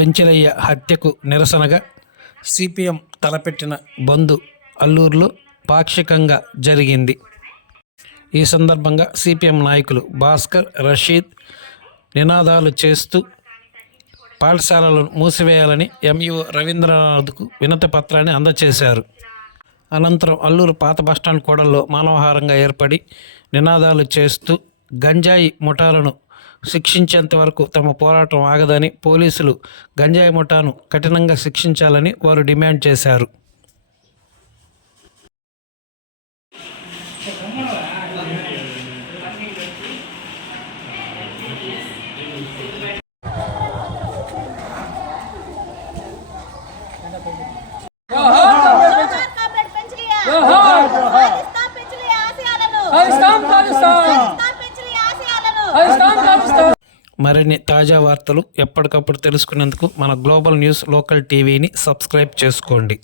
పెంచలయ్య హత్యకు నిరసనగా సిపిఎం తలపెట్టిన బంద్ అల్లూరులో పాక్షికంగా జరిగింది. ఈ సందర్భంగా సిపిఎం నాయకులు భాస్కర్ రషీద్ నినాదాలు చేస్తూ పాఠశాలలను మూసివేయాలని ఎంఈఓ రవీంద్రనాథ్కు వినతి పత్రాన్ని అందజేశారు అనంతరం అల్లూరు పాత బస్టాండ్ కూడల్లో మానవహారంగా ఏర్పడి నినాదాలు చేస్తూ గంజాయి ముఠాలను శిక్షించేంత వరకు తమ పోరాటం ఆగదని పోలీసులు గంజాయి ముఠాను కఠినంగా శిక్షించాలని వారు డిమాండ్ చేశారు. జోహార్ కామ్రేడ్ మరిన్ని తాజా వార్తలు ఎప్పటికప్పుడు తెలుసుకునేందుకు మన గ్లోబల్ న్యూస్ లోకల్ టీవీని సబ్స్క్రైబ్ చేసుకోండి.